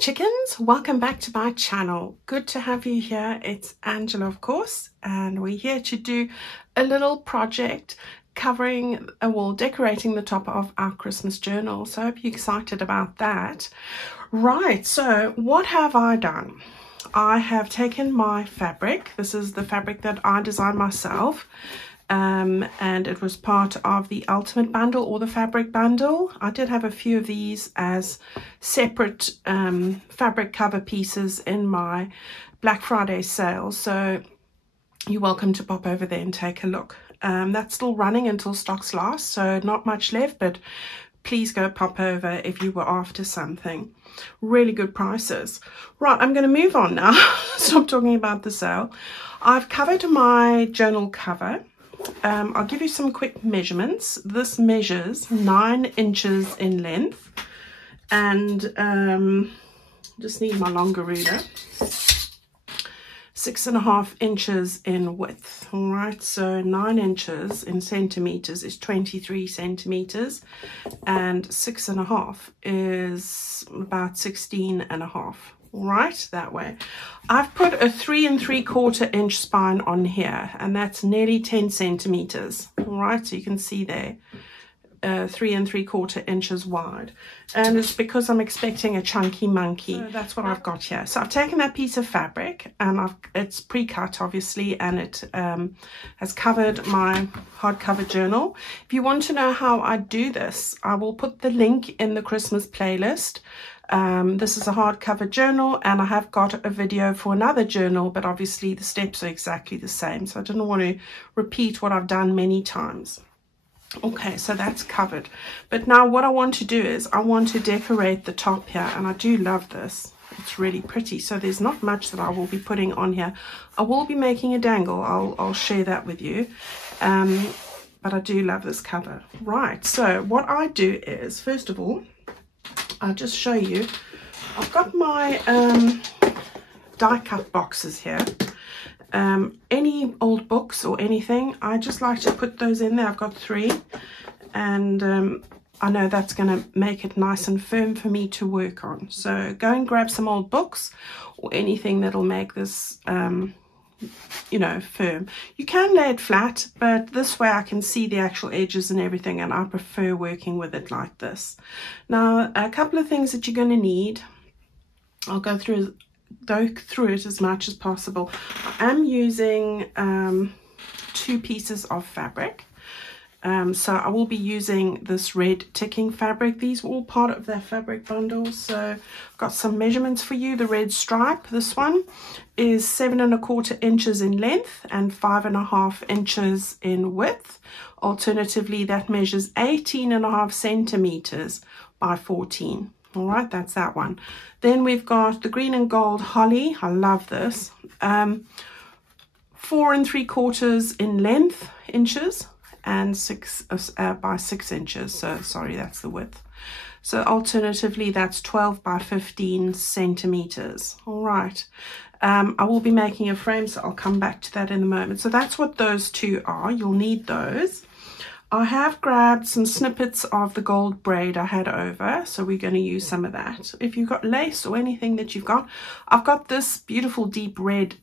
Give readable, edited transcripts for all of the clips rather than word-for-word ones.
chickens, welcome back to my channel. Good to have you here. It's Angela, of course, and we're here to do a little project covering a wall, decorating the top of our Christmas journal. So I hope you're excited about that. Right, so what have I done? I have taken my fabric. This is the fabric that I designed myself. And it was part of the Ultimate Bundle or the Fabric Bundle. I did have a few of these as separate fabric cover pieces in my Black Friday sale. So you're welcome to pop over there and take a look. That's still running until stocks last, so not much left, but please go pop over if you were after something. Really good prices. Right, I'm going to move on now. Stop talking about the sale. I've covered my journal cover. I'll give you some quick measurements. This measures 9 inches in length, and just need my longer ruler. 6.5 inches in width. All right, so 9 inches in centimeters is 23 centimeters, and 6.5 is about 16.5. Right, that way. I've put a 3 3/4 inch spine on here, and that's nearly 10 centimeters. All right, so you can see there, 3 3/4 inches wide, and it's because I'm expecting a chunky monkey. So that's what I've got here. So I've taken that piece of fabric, and it's pre-cut obviously, and it has covered my hardcover journal. If you want to know how I do this, I will put the link in the Christmas playlist. This is a hardcover journal, and I have got a video for another journal, but obviously the steps are exactly the same, so I didn't want to repeat what I've done many times. Okay, so that's covered. But now what I want to do is I want to decorate the top here, and I do love this. It's really pretty. So there's not much that I will be putting on here. I will be making a dangle. I'll share that with you. But I do love this cover. Right, so what I do is, first of all, I'll just show you. I've got my die cut boxes here. Any old books or anything, I just like to put those in there. I've got 3, and I know that's going to make it nice and firm for me to work on. So go and grab some old books or anything that'll make this you know, firm. You can lay it flat, but this way I can see the actual edges and everything, and I prefer working with it like this. Now, a couple of things that you're going to need, I'll go through it as much as possible. I am using 2 pieces of fabric. So I will be using this red ticking fabric. These were all part of their fabric bundle. So I've got some measurements for you. The red stripe, this one is 7 1/4 inches in length and 5.5 inches in width. Alternatively, that measures 18.5 centimeters by 14. All right, that's that one. Then we've got the green and gold holly. I love this. 4 3/4 in length inches and 6 by 6 inches. So sorry, that's the width. So alternatively, that's 12 by 15 centimeters. All right. I will be making a frame, so I'll come back to that in a moment. So that's what those 2 are. You'll need those. I have grabbed some snippets of the gold braid I had over, so we're going to use some of that. If you've got lace or anything that you've got, I've got this beautiful deep red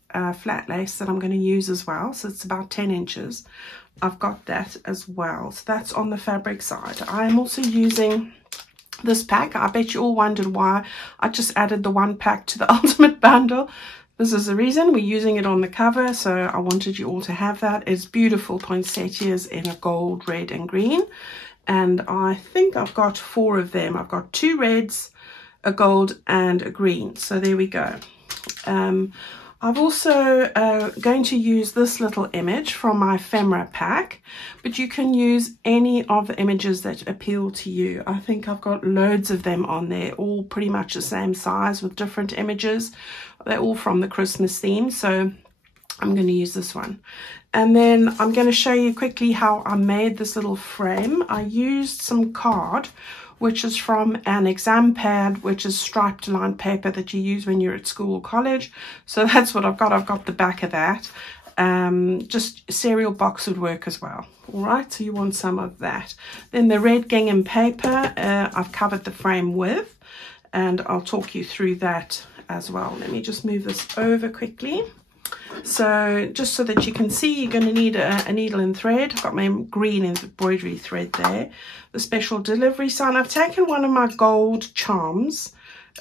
flat lace that I'm going to use as well. So it's about 10 inches. I've got that as well. So that's on the fabric side. I am also using this pack. I bet you all wondered why I just added the 1 pack to the Ultimate Bundle. This is the reason. We're using it on the cover, so I wanted you all to have that. It's beautiful poinsettias in a gold, red and green, and I think I've got 4 of them. I've got 2 reds, a gold and a green. So there we go. I've also going to use this little image from my ephemera pack, but you can use any of the images that appeal to you. I think I've got loads of them on there, all pretty much the same size with different images. They're all from the Christmas theme, so I'm going to use this one. And then I'm going to show you quickly how I made this little frame. I used some card, which is from an exam pad, which is striped lined paper that you use when you're at school or college. So that's what I've got. I've got the back of that. Just cereal box would work as well. All right, so you want some of that. Then the red gingham paper, I've covered the frame with. and I'll talk you through that as well. Let me just move this over quickly. So just so that you can see, you're going to need a needle and thread. I've got my green embroidery thread there. The special delivery sign. I've taken one of my gold charms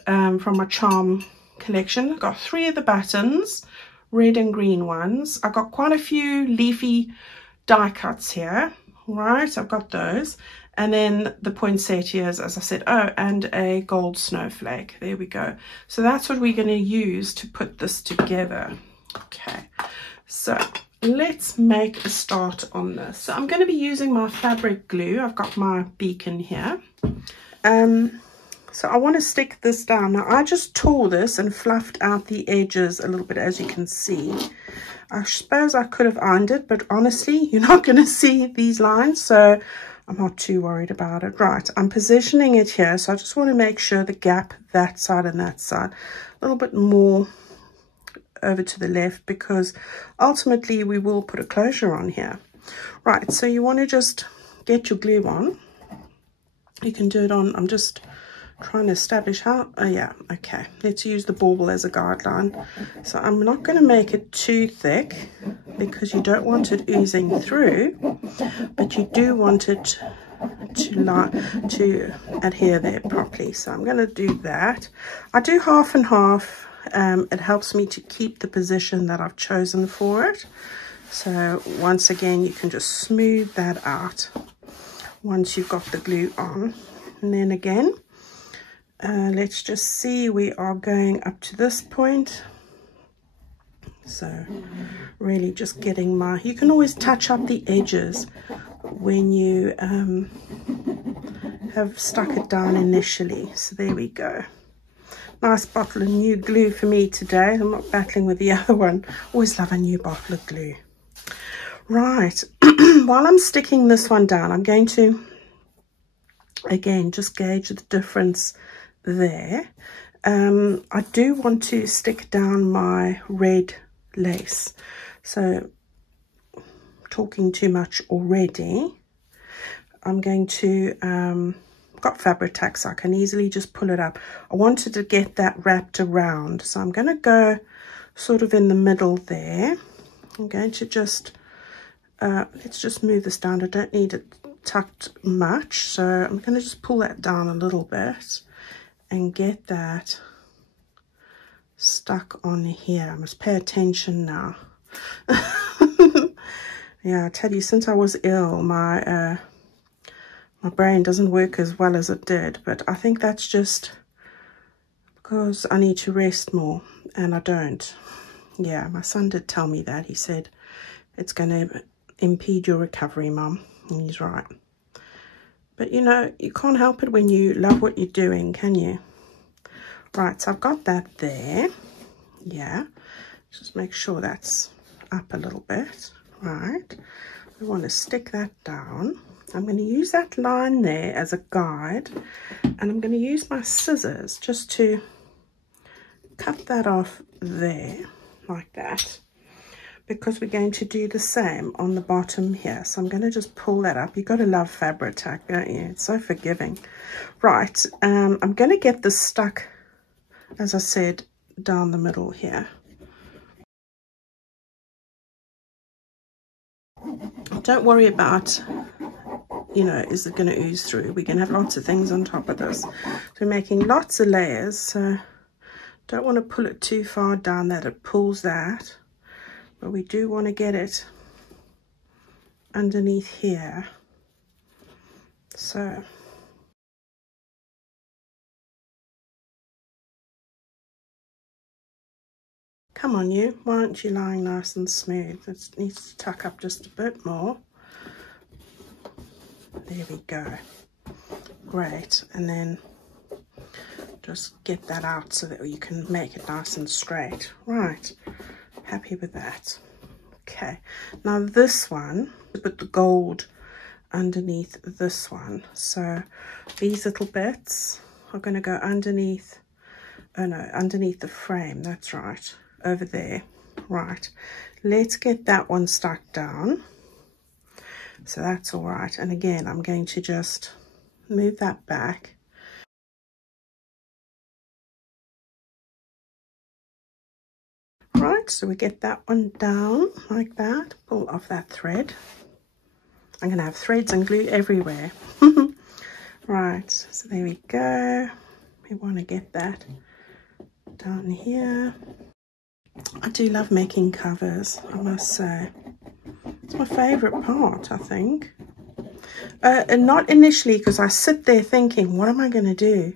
from my charm collection. I've got 3 of the buttons, red and green ones. I've got quite a few leafy die cuts here. Right, I've got those. And then the poinsettias, as I said, oh, and a gold snowflake. There we go. So that's what we're going to use to put this together. Okay, so let's make a start on this. So I'm going to be using my fabric glue. I've got my beacon here. So I want to stick this down. Now I just tore this and fluffed out the edges a little bit, as you can see. I suppose I could have ironed it, but honestly, you're not going to see these lines, so I'm not too worried about it. Right, I'm positioning it here, so I just want to make sure the gap that side and that side, a little bit more over to the left, because ultimately we will put a closure on here. Right, so you want to just get your glue on. You can do it on, I'm just trying to establish how, oh yeah, okay, let's use the bauble as a guideline. So I'm not going to make it too thick because you don't want it oozing through, but you do want it to adhere there properly. So I'm going to do that. I do half and half. It helps me to keep the position that I've chosen for it. So once again, you can just smooth that out once you've got the glue on. And then again, let's just see, we are going up to this point. So really just getting my, you can always touch up the edges when you have stuck it down initially. So there we go. Nice bottle of new glue for me today. I'm not battling with the other one. Always love a new bottle of glue. Right, while I'm sticking this one down, I'm going to, again, just gauge the difference there. I do want to stick down my red lace. So, talking too much already, I'm going to, got fabric tack, so I can easily just pull it up. I wanted to get that wrapped around, so I'm going to go sort of in the middle there. I'm going to just, let's just move this down. I don't need it tucked much, so I'm going to just pull that down a little bit and get that stuck on here. I must pay attention now. Yeah, I tell you, since I was ill, my brain doesn't work as well as it did, but I think that's just because I need to rest more, and I don't. Yeah, my son did tell me that. He said, it's going to impede your recovery, Mum, and he's right. But, you know, you can't help it when you love what you're doing, can you? Right, so I've got that there. Yeah, just make sure that's up a little bit. Right, we want to stick that down. I'm going to use that line there as a guide, and I'm going to use my scissors just to cut that off there, like that, because we're going to do the same on the bottom here. So I'm going to just pull that up. You've got to love fabric tack, don't you? It's so forgiving. Right, I'm going to get this stuck, as I said, down the middle here. Don't worry about, you know, is it going to ooze through? We're going to have lots of things on top of this. So we're making lots of layers, so don't want to pull it too far down that it pulls that. But we do want to get it underneath here. So come on, you. Why aren't you lying nice and smooth? It needs to tuck up just a bit more. There we go. Great. And then just get that out so that you can make it nice and straight. Right. Happy with that. Okay. Now this one, put the gold underneath this one. So these little bits are going to go underneath, oh no, underneath the frame. That's right. Over there. Right, let's get that one stuck down, so that's all right. And again, I'm going to just move that back right, so we get that one down like that. Pull off that thread. I'm going to have threads and glue everywhere. Right, so there we go. We want to get that down here. I do love making covers, I must say. It's my favourite part, I think. And not initially, because I sit there thinking, what am I going to do?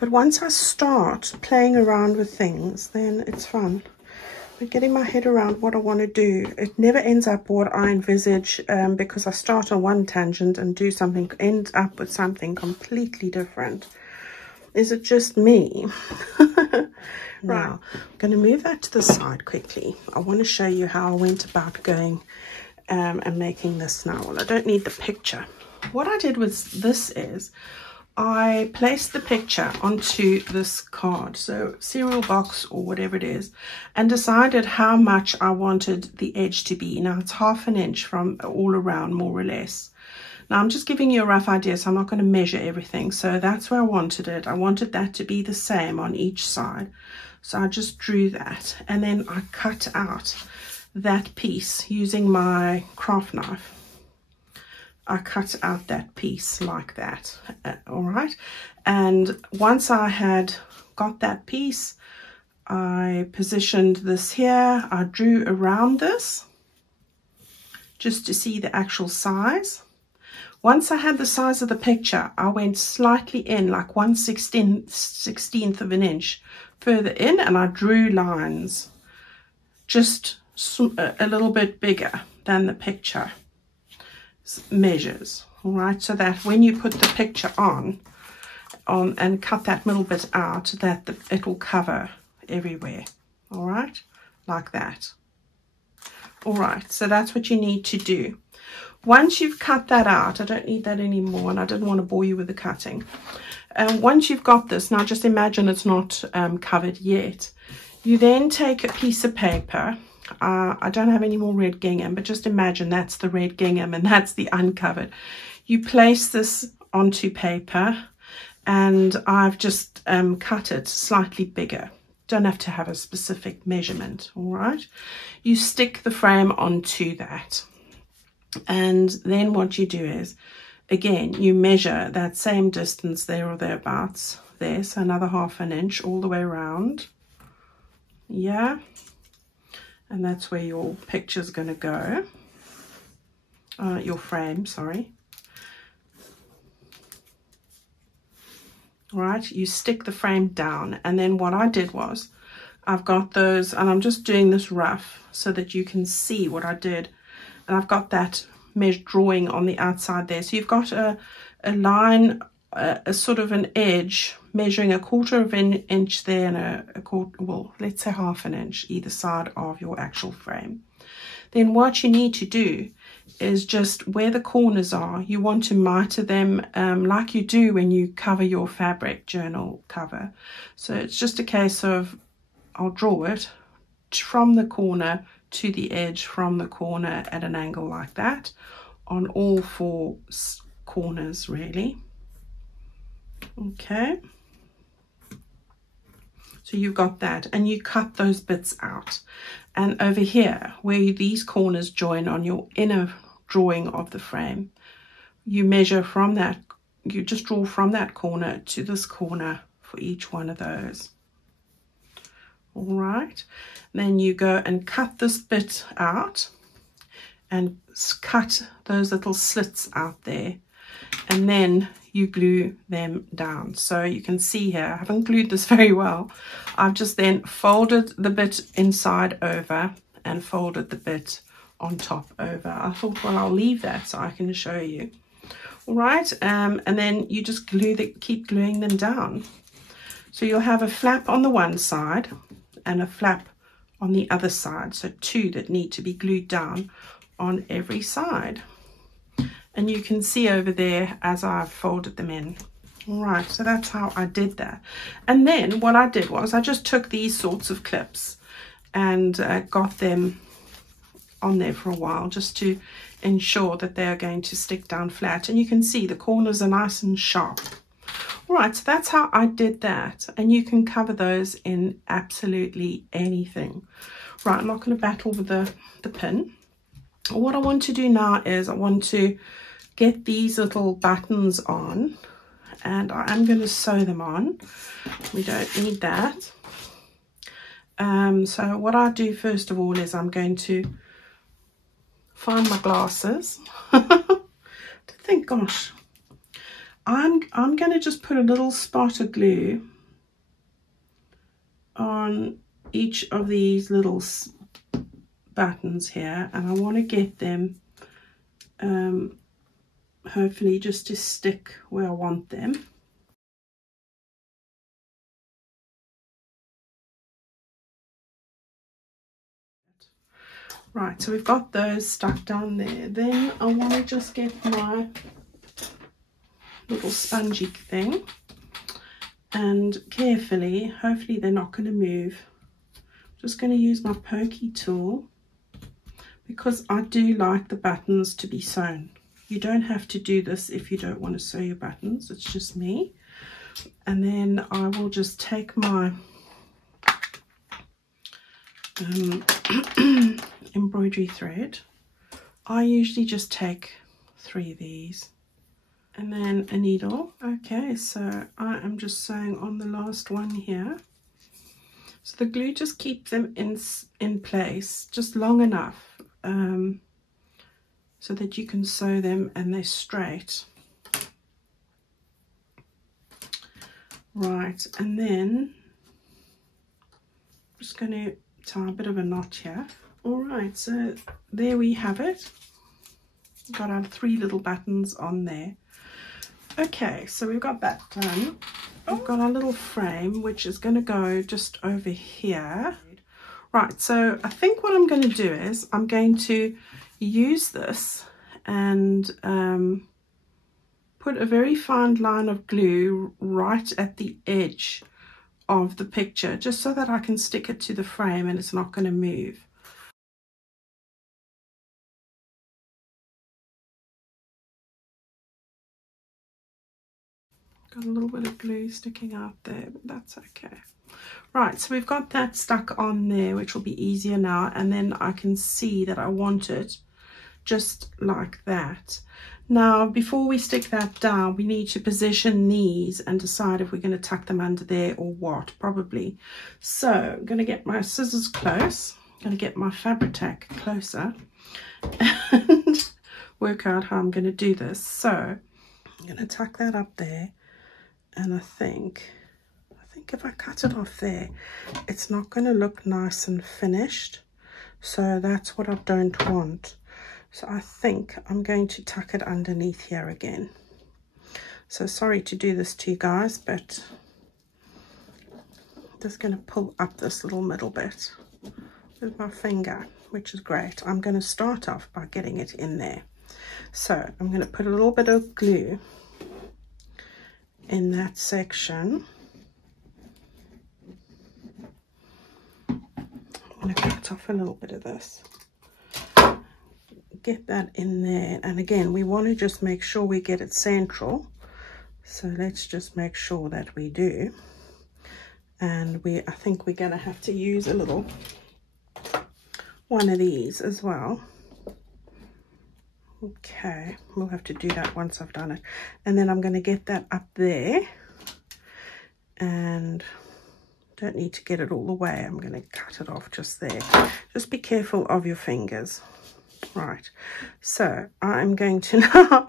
But once I start playing around with things, then it's fun. But getting my head around what I want to do, it never ends up what I envisage, because I start on one tangent and do something, end up with something completely different. Is it just me? Now, I'm going to move that to the side quickly. I want to show you how I went about going and making this now. Well, I don't need the picture. What I did with this is I placed the picture onto this card, so cereal box or whatever it is, and decided how much I wanted the edge to be. Now it's 1/2 inch from all around, more or less. Now I'm just giving you a rough idea, so I'm not going to measure everything. So that's where I wanted it. I wanted that to be the same on each side. So I just drew that, and then I cut out that piece using my craft knife. I cut out that piece like that, all right? And once I had got that piece, I positioned this here. I drew around this just to see the actual size. Once I had the size of the picture, I went slightly in, like 1/16th of an inch further in, and I drew lines just a little bit bigger than the picture measures, all right, so that when you put the picture on and cut that middle bit out, that it will cover everywhere, all right, like that. All right, so that's what you need to do. Once you've cut that out, I don't need that anymore, and I didn't want to bore you with the cutting. Once you've got this, now just imagine it's not covered yet. You then take a piece of paper. I don't have any more red gingham, but just imagine that's the red gingham and that's the uncovered. You place this onto paper, and I've just cut it slightly bigger. Don't have to have a specific measurement, all right? You stick the frame onto that, and then what you do is, again, you measure that same distance there or thereabouts there, so another 1/2 inch all the way around. Yeah. And that's where your picture's going to go, your frame, sorry. All right, you stick the frame down, and then what I did was, I've got those, and I'm just doing this rough so that you can see what I did, and I've got that mesh drawing on the outside there. So you've got a line, a sort of an edge measuring 1/4 inch there, and a quarter, well, let's say 1/2 inch either side of your actual frame. Then what you need to do is just where the corners are, you want to miter them like you do when you cover your fabric journal cover. So it's just a case of, I'll draw it from the corner to the edge, from the corner at an angle like that, on all 4 corners really. Okay, so you've got that, and you cut those bits out, and over here where these corners join on your inner drawing of the frame, you measure from that, you just draw from that corner to this corner for each one of those. All right, then you go and cut this bit out and cut those little slits out there, and then you glue them down. So you can see here, I haven't glued this very well. I've just then folded the bit inside over and folded the bit on top over. I thought, well, I'll leave that so I can show you. All right, and then you just keep gluing them down. So you'll have a flap on the one side and a flap on the other side. So 2 that need to be glued down on every side. And you can see over there as I've folded them in. All right, so that's how I did that. And then what I did was I just took these sorts of clips and got them on there for a while, just to ensure that they are going to stick down flat. And you can see the corners are nice and sharp. All right, so that's how I did that. And you can cover those in absolutely anything. Right, I'm not going to battle with the pin. What I want to do now is I want to get these little buttons on, and I am going to sew them on. We don't need that. So what I do first of all is I'm going to find my glasses. To think, gosh, I'm going to just put a little spot of glue on each of these little buttons here, and I want to get them hopefully just to stick where I want them. Right, so we've got those stuck down there. Then I want to just get my little spongy thing and carefully, hopefully they're not going to move, just going to use my pokey tool, because I do like the buttons to be sewn. You don't have to do this if you don't want to sew your buttons, it's just me. And then I will just take my embroidery thread. I usually just take 3 of these, and then a needle. Okay, so I am just sewing on the last one here. So the glue just keeps them in place just long enough so that you can sew them and they're straight. Right, and then I'm just going to tie a bit of a knot here. All right, so there we have it. Got our 3 little buttons on there. Okay, so we've got that done. We've got our little frame, which is going to go just over here. Right, so I think what I'm going to do is I'm going to use this and put a very fine line of glue right at the edge of the picture, just so that I can stick it to the frame and it's not going to move. Got a little bit of glue sticking out there, but that's okay. Right, so we've got that stuck on there, which will be easier now, and then I can see that I want it just like that. Now, before we stick that down, we need to position these and decide if we're going to tuck them under there or what, probably. So I'm going to get my scissors close, I'm going to get my fabric tack closer and work out how I'm going to do this. So I'm going to tuck that up there, and I think if I cut it off there, it's not going to look nice and finished. So that's what I don't want. So I think I'm going to tuck it underneath here again. So sorry to do this to you guys, but I'm just going to pull up this little middle bit with my finger, which is great. I'm going to start off by getting it in there. So I'm going to put a little bit of glue in that section. I'm going to cut off a little bit of this, get that in there, and again we want to just make sure we get it central, so let's just make sure that we do. And I think we're going to have to use a little one of these as well. Okay, we'll have to do that once I've done it. And then I'm going to get that up there, and don't need to get it all the way. I'm going to cut it off just there. Just be careful of your fingers. Right, so I'm going to now,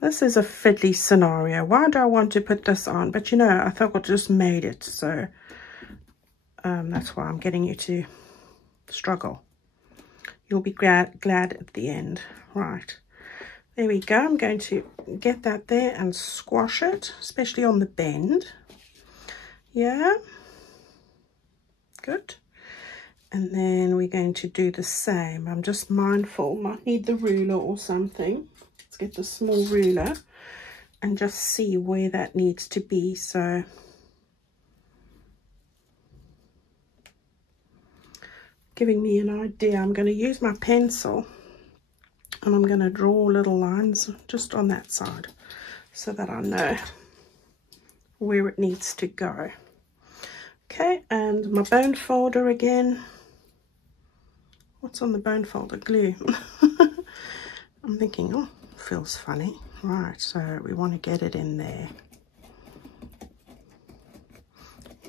this is a fiddly scenario. Why do I want to put this on? But you know, I thought I just made it, so that's why I'm getting you to struggle. You'll be glad at the end. Right, there we go. I'm going to get that there and squash it, especially on the bend. Yeah, good. And then we're going to do the same. I'm just mindful, might need the ruler or something. Let's get the small ruler and just see where that needs to be. So giving me an idea, I'm going to use my pencil and I'm going to draw little lines just on that side so that I know where it needs to go. Okay, and my bone folder again. What's on the bone folder? Glue. I'm thinking, oh, feels funny. Right, so we want to get it in there.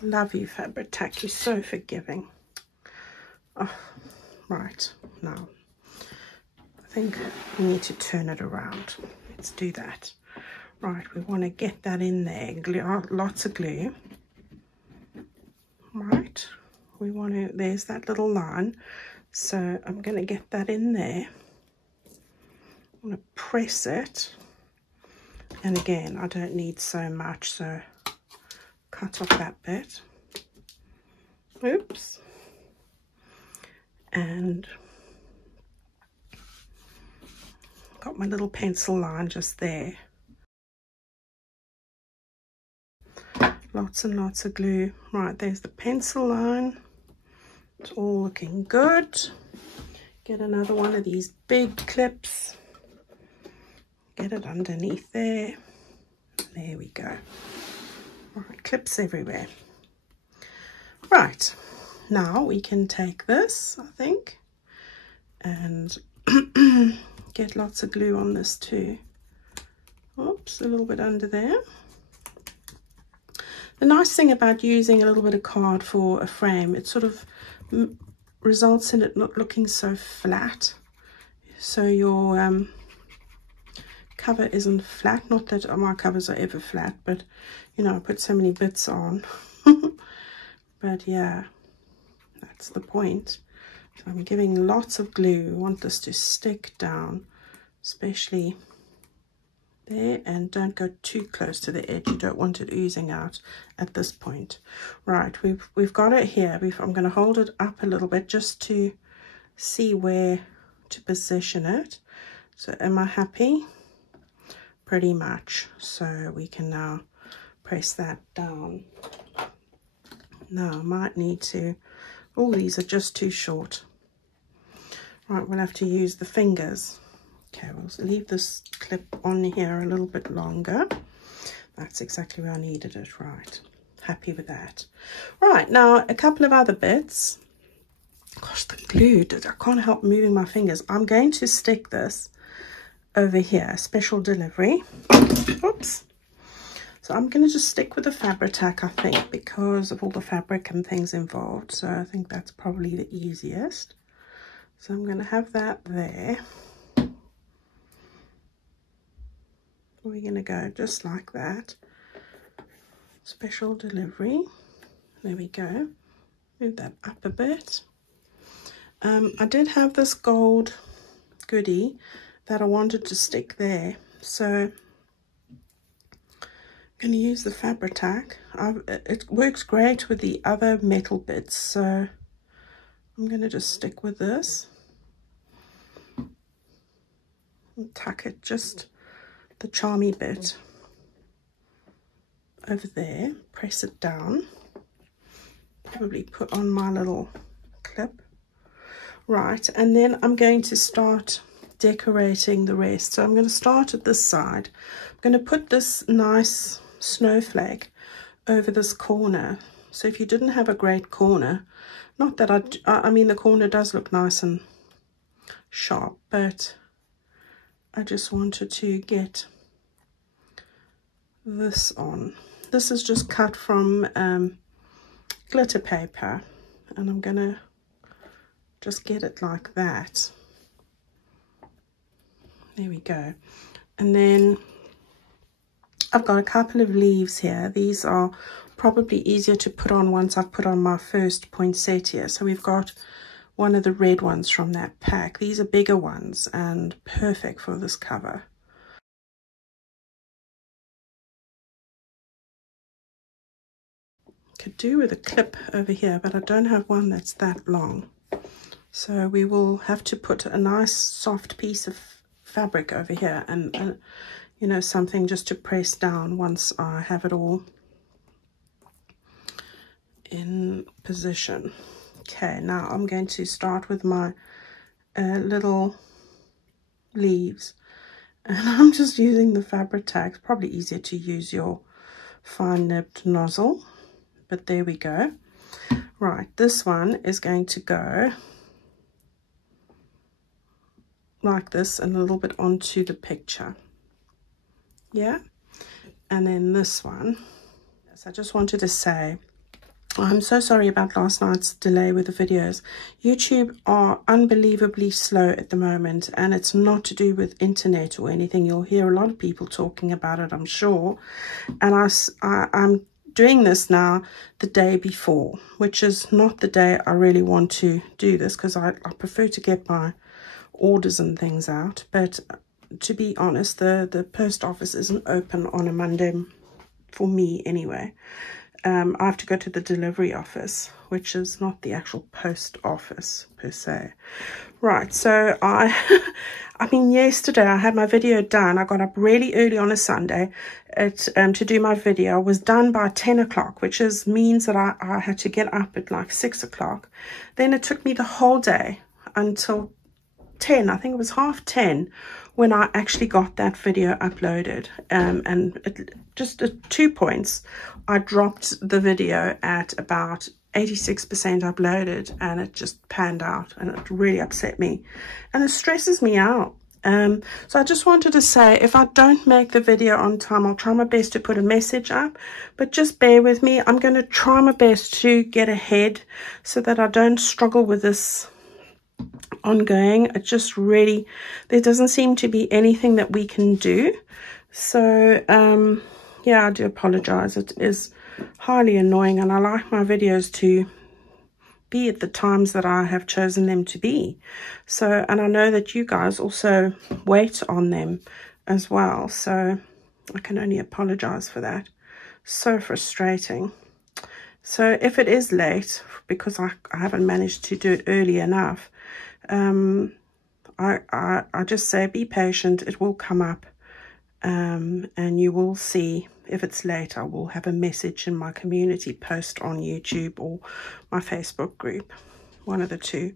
Love you, Fabri-Tac. You're so forgiving. Oh, right, now I think we need to turn it around. Let's do that. Right, we want to get that in there. Glue, lots of glue. Right, we want to, there's that little line. So I'm going to get that in there. I'm going to press it. And again, I don't need so much, so cut off that bit. Oops. And got my little pencil line just there. Lots and lots of glue. Right, there's the pencil line. It's all looking good. Get another one of these big clips. Get it underneath there. There we go. Right, clips everywhere. Right, now we can take this, I think, and get lots of glue on this too. Oops, a little bit under there. The nice thing about using a little bit of card for a frame, it sort of results in it not looking so flat. So your cover isn't flat. Not that my covers are ever flat, but you know, I put so many bits on. But yeah, that's the point. So I'm giving lots of glue. I want this to stick down, especially there, and don't go too close to the edge. You don't want it oozing out at this point. Right, we've got it here. I'm going to hold it up a little bit just to see where to position it. So am I happy? Pretty much. So we can now press that down. Now I might need to, all these are just too short. Right, we'll have to use the fingers. Okay, we'll leave this clip on here a little bit longer. That's exactly where I needed it. Right, happy with that. Right, now a couple of other bits. Gosh, the glue, I can't help moving my fingers. I'm going to stick this over here, special delivery. Oops. So I'm going to just stick with the Fabri-Tac, I think, because of all the fabric and things involved. So I think that's probably the easiest. So I'm going to have that there. We're going to go just like that. Special delivery. There we go. Move that up a bit. I did have this gold goodie that I wanted to stick there. So I'm going to use the Fabri-Tac. It works great with the other metal bits. So I'm going to just stick with this. And tuck it just the charmy bit over there, press it down, probably put on my little clip. Right, and then I'm going to start decorating the rest. So I'm going to start at this side. I'm going to put this nice snowflake over this corner. So if you didn't have a great corner, not that I mean the corner does look nice and sharp, but I just wanted to get this on. This is just cut from glitter paper, and I'm gonna just get it like that. There we go. And then I've got a couple of leaves here. These are probably easier to put on once I've put on my first poinsettia. So we've got one of the red ones from that pack. These are bigger ones and perfect for this cover. Could do with a clip over here, but I don't have one that's that long. So we will have to put a nice soft piece of fabric over here and you know, something just to press down once I have it all in position. Okay, now I'm going to start with my little leaves, and I'm just using the Fabri-Tac. Probably easier to use your fine nibbed nozzle, but there we go. Right, this one is going to go like this and a little bit onto the picture. Yeah, and then this one. So I just wanted to say, I'm so sorry about last night's delay with the videos. YouTube are unbelievably slow at the moment, and it's not to do with internet or anything. You'll hear a lot of people talking about it, I'm sure. And I'm doing this now the day before, which is not the day I really want to do this, because I prefer to get my orders and things out. But to be honest, the post office isn't open on a Monday for me anyway. I have to go to the delivery office, which is not the actual post office per se. Right, so I mean, yesterday I had my video done. I got up really early on a Sunday to do my video. I was done by 10 o'clock, which means that I had to get up at like 6 o'clock. Then it took me the whole day until 10, I think it was 10:30, when I actually got that video uploaded. Just at 2 points, I dropped the video at about 86% uploaded, and it just panned out, and it really upset me, and it stresses me out. So I just wanted to say, if I don't make the video on time, I'll try my best to put a message up, but just bear with me. I'm going to try my best to get ahead so that I don't struggle with this ongoing. It just really, there doesn't seem to be anything that we can do. So yeah, I do apologize. It is highly annoying, and I like my videos to be at the times that I have chosen them to be. So, and I know that you guys also wait on them as well, so I can only apologize for that. So frustrating. So if it is late because I haven't managed to do it early enough, I just say be patient. It will come up, and you will see. If it's late, I will have a message in my community post on YouTube or my Facebook group, one of the two.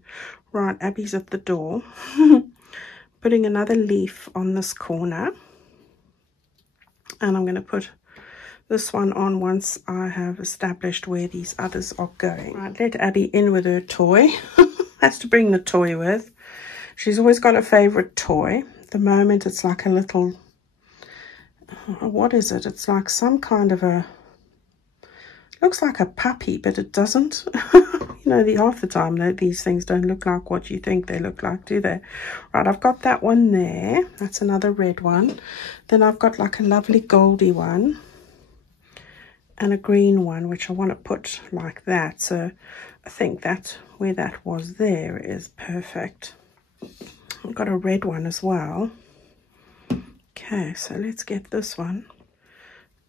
Right, Abby's at the door putting another leaf on this corner, and I'm going to put this one on once I have established where these others are going. Right, let Abby in with her toy. Has to bring the toy with. She's always got a favorite toy. At the moment, it's like a little, what is it? It's like some kind of a, looks like a puppy, but it doesn't. You know, half the time these things don't look like what you think they look like, do they? Right, I've got that one there. That's another red one. Then I've got like a lovely goldy one and a green one, which I want to put like that. So I think that where that was there is perfect. I've got a red one as well. Okay, so let's get this one.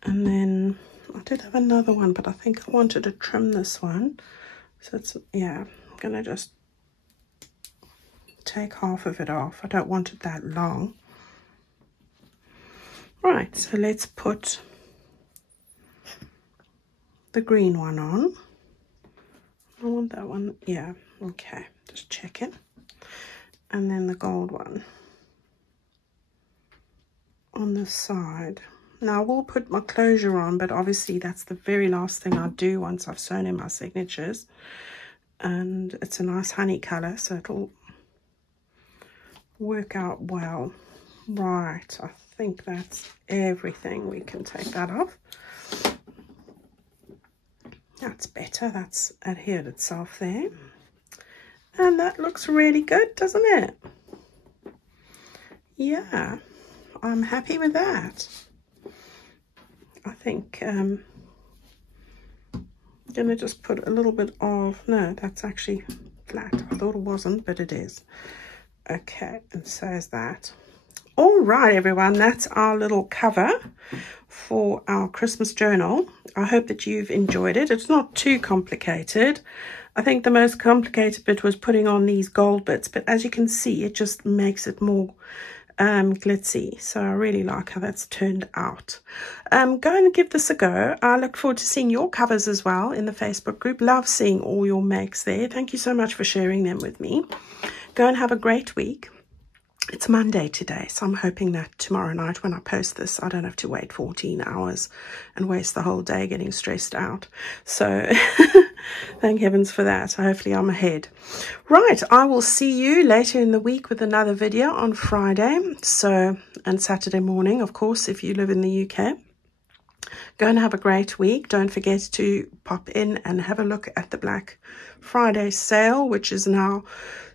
And then I did have another one, but I think I wanted to trim this one. So it's, yeah, I'm going to just take half of it off. I don't want it that long. Right, so let's put the green one on. I want that one, yeah, okay, just check it. And then the gold one on the side. Now I will put my closure on, but obviously that's the very last thing I do once I've sewn in my signatures. And it's a nice honey color, so it'll work out well. Right, I think that's everything. We can take that off. That's better. That's adhered itself there. And that looks really good, doesn't it? Yeah, I'm happy with that. I think I'm going to just put a little bit of, no, that's actually flat. I thought it wasn't, but it is. Okay, and so is that. All right, everyone, that's our little cover for our Christmas journal. I hope that you've enjoyed it. It's not too complicated. I think the most complicated bit was putting on these gold bits, but as you can see, it just makes it more glitzy. So I really like how that's turned out. Go and give this a go. I look forward to seeing your covers as well in the Facebook group. Love seeing all your makes there. Thank you so much for sharing them with me. Go and have a great week. It's Monday today, so I'm hoping that tomorrow night when I post this, I don't have to wait 14 hours and waste the whole day getting stressed out. So thank heavens for that. Hopefully I'm ahead. Right, I will see you later in the week with another video on Friday. And Saturday morning, of course, if you live in the UK. Go and have a great week. Don't forget to pop in and have a look at the Black Friday sale, which is now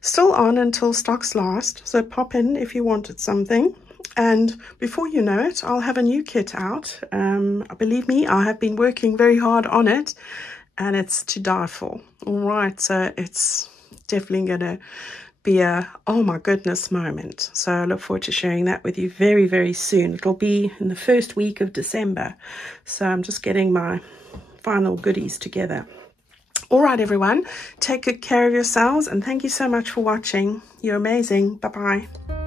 still on until stocks last. So pop in if you wanted something. And before you know it, I'll have a new kit out. Believe me, I have been working very hard on it, and it's to die for. All right, so it's definitely going to be a oh my goodness moment. So I look forward to sharing that with you very, very soon. It'll be in the first week of December. So I'm just getting my final goodies together. All right, everyone, take good care of yourselves, and thank you so much for watching. You're amazing. Bye-bye.